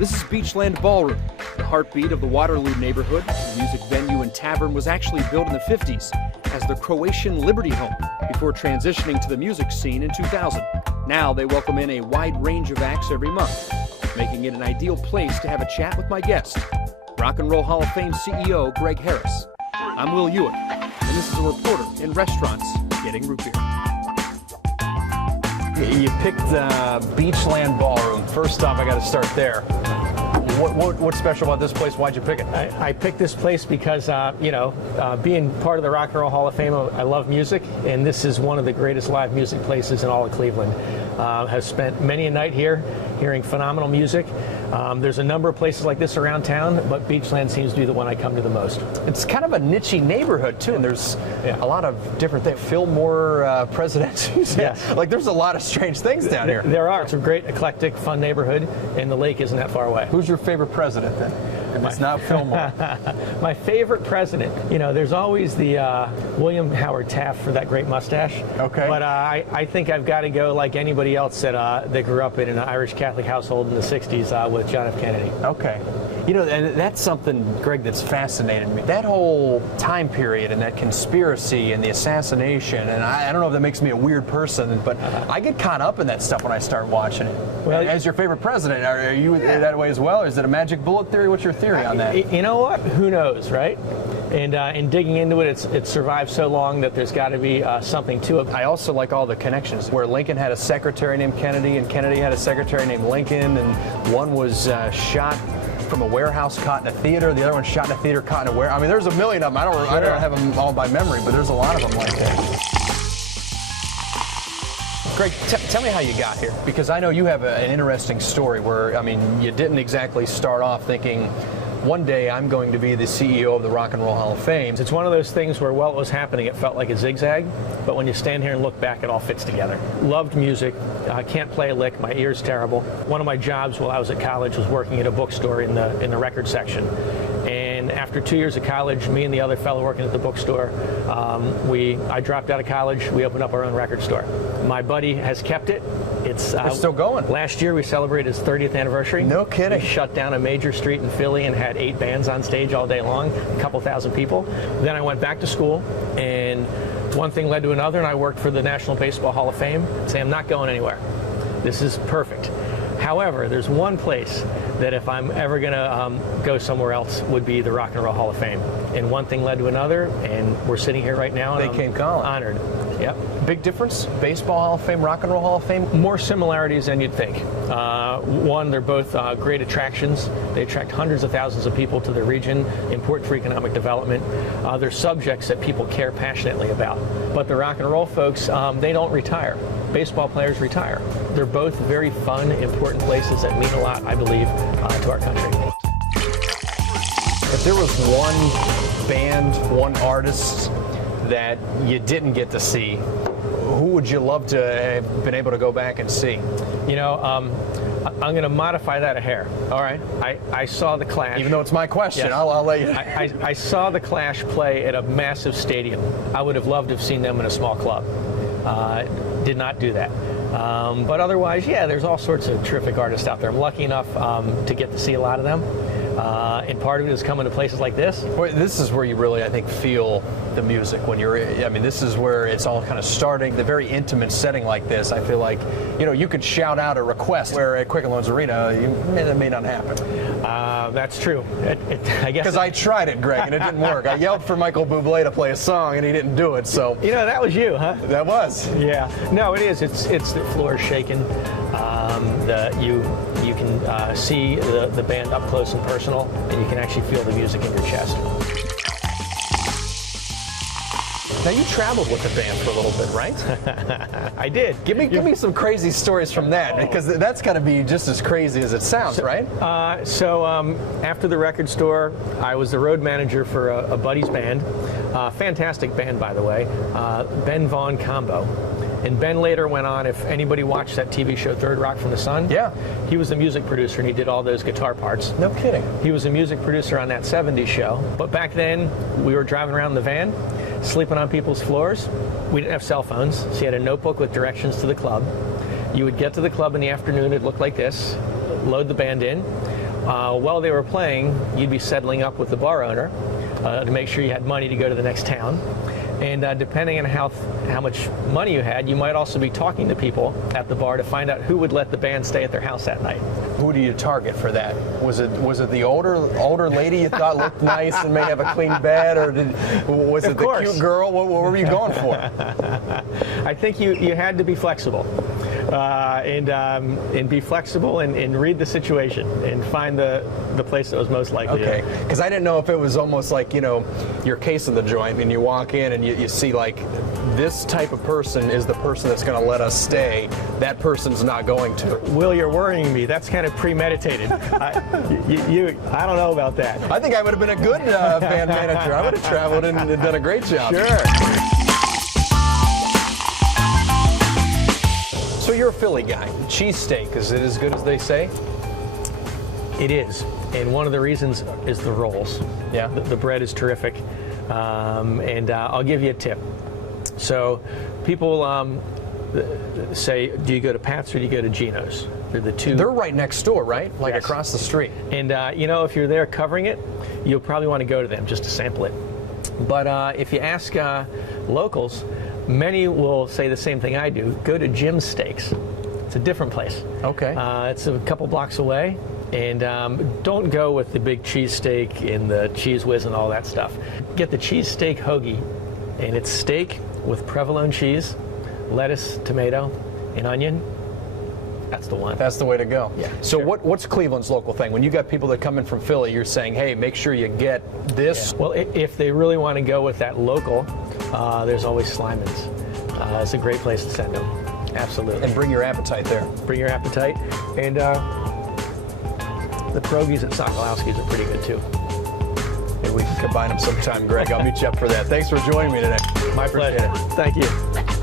This is Beachland Ballroom, the heartbeat of the Waterloo neighborhood. The music venue and tavern was actually built in the 50s as the Croatian Liberty Home before transitioning to the music scene in 2000. Now they welcome in a wide range of acts every month, making it an ideal place to have a chat with my guest, Rock and Roll Hall of Fame CEO Greg Harris. I'm Will Ewitt, and this is a reporter in restaurants getting root beer. You picked Beachland Ballroom. First off, I got to start there. What's special about this place? Why'd you pick it? I picked this place because, being part of the Rock and Roll Hall of Fame, I love music, and this is one of the greatest live music places in all of Cleveland. Have spent many a night here hearing phenomenal music. There's a number of places like this around town, but Beachland seems to be the one I come to the most. It's kind of a niche neighborhood, too, and there's a lot of different things. Fillmore Presidents. Yes. Like, there's a lot of strange things down here. There are. It's a great, eclectic, fun neighborhood, and the lake isn't that far away. Who's your favorite president, then? If it's not Fillmore. My favorite president, there's always the William Howard Taft for that great mustache. Okay. But I think I've got to go like anybody else that grew up in an Irish Catholic household in the 60s with John F. Kennedy. Okay. And that's something, Greg, that's fascinated me. That whole time period and that conspiracy and the assassination, and I don't know if that makes me a weird person, but I get caught up in that stuff when I start watching it. Well, as your favorite president, are you that way as well, or is it a magic bullet theory? What's your theory on that? You know what? Who knows, right? And in digging into it, it's survived so long that there's got to be something to it. I also like all the connections, where Lincoln had a secretary named Kennedy, and Kennedy had a secretary named Lincoln, and one was shot from a warehouse, caught in a theater. The other one shot in a theater, caught in a warehouse. I mean, there's a million of them. I don't have them all by memory, but there's a lot of them like that. Greg, tell me how you got here, because I know you have an interesting story where, you didn't exactly start off thinking, one day I'm going to be the CEO of the Rock and Roll Hall of Fame. It's one of those things where, while it was happening, it felt like a zigzag, but when you stand here and look back, it all fits together. Loved music. I can't play a lick. My ear's terrible. One of my jobs while I was at college was working at a bookstore in the record section. And after 2 years of college, me and the other fellow working at the bookstore, I dropped out of college. We opened up our own record store. My buddy has kept it. It's still going. Last year we celebrated his 30th anniversary. No kidding. We shut down a major street in Philly and had 8 bands on stage all day long, a couple thousand people. Then I went back to school, and one thing led to another, and I worked for the National Baseball Hall of Fame. Say, I'm not going anywhere. This is perfect. However, there's one place that if I'm ever going to go somewhere else would be the Rock and Roll Hall of Fame. And one thing led to another, and we're sitting here right now. And they came calling. Honored. Yep. Big difference? Baseball Hall of Fame, Rock and Roll Hall of Fame? More similarities than you'd think. One, they're both great attractions. They attract hundreds of thousands of people to their region, important for economic development. They're subjects that people care passionately about. But the rock and roll folks, they don't retire. Baseball players retire. They're both very fun, important places that mean a lot, I believe, to our country. If there was one band, one artist that you didn't get to see, who would you love to have been able to go back and see? I'm going to modify that a hair. All right. I saw The Clash. Even though it's my question, yes. I'll let you. I saw The Clash play at a massive stadium. I would have loved to have seen them in a small club. Did not do that. But otherwise, there's all sorts of terrific artists out there. I'm lucky enough to get to see a lot of them. And part of it is coming to places like this. Well, this is where you really, I think, feel the music when you're, this is where it's all kind of starting. The very intimate setting like this, I feel like, you could shout out a request where at Quicken Loans Arena, it may not happen. That's true. I guess. Because I tried it, Greg, and it didn't work. I yelled for Michael Bublé to play a song, and he didn't do it, so. That was you, huh? That was. Yeah. No, it is. It's the floor is shaking. You can see the band up close and personal, and you can actually feel the music in your chest. Now, you traveled with the band for a little bit, right? I did. Give me some crazy stories from that, because that's got to be just as crazy as it sounds, right? After the record store, I was the road manager for a buddy's band. Fantastic band, by the way. Ben Vaughn Combo. And Ben later went on, if anybody watched that TV show Third Rock from the Sun, he was the music producer and he did all those guitar parts. No kidding. He was a music producer on that 70s show. But back then, we were driving around in the van, sleeping on people's floors. We didn't have cell phones, so you had a notebook with directions to the club. You would get to the club in the afternoon, it looked like this, load the band in. while they were playing, you'd be settling up with the bar owner to make sure you had money to go to the next town. And depending on how much money you had, you might also be talking to people at the bar to find out who would let the band stay at their house that night. Who do you target for that? Was it the older lady you thought looked nice and may have a clean bed, or was it the cute girl? What were you going for? I think you had to be flexible. And be flexible and read the situation and find the place that was most likely. Okay, because I didn't know if it was almost like, you know, your case of the joint and you walk in and you see like this type of person is the person that's going to let us stay. That person's not going to. Will, you're worrying me. That's kind of premeditated. I don't know about that. I think I would have been a good band manager. I would have traveled and done a great job. Sure. So you're a Philly guy. Cheesesteak, is it as good as they say? It is, and one of the reasons is the rolls. Yeah. The bread is terrific, and I'll give you a tip. So people say, do you go to Pat's or do you go to Geno's? They're the two. They're right next door, right? Like Yes. across the street. And you know, if you're there covering it, you'll probably want to go to them just to sample it. But if you ask locals, many will say the same thing I do. Go to Jim's Steaks. It's a different place. Okay. It's a couple blocks away. And don't go with the big cheesesteak and the cheese whiz and all that stuff. Get the cheesesteak hoagie, and it's steak with provolone cheese, lettuce, tomato, and onion. That's the one. That's the way to go. Yeah, So sure. what's Cleveland's local thing? When you got people that come in from Philly, you're saying, hey, make sure you get this. Well, if they really want to go with that local, there's always Slyman's. It's a great place to send them. Absolutely. And bring your appetite there. Bring your appetite. And the pierogies at Sokolowski's are pretty good too. Maybe we can combine them sometime, Greg. I'll meet you up for that. Thanks for joining me today. My pleasure. Appreciate it. Thank you.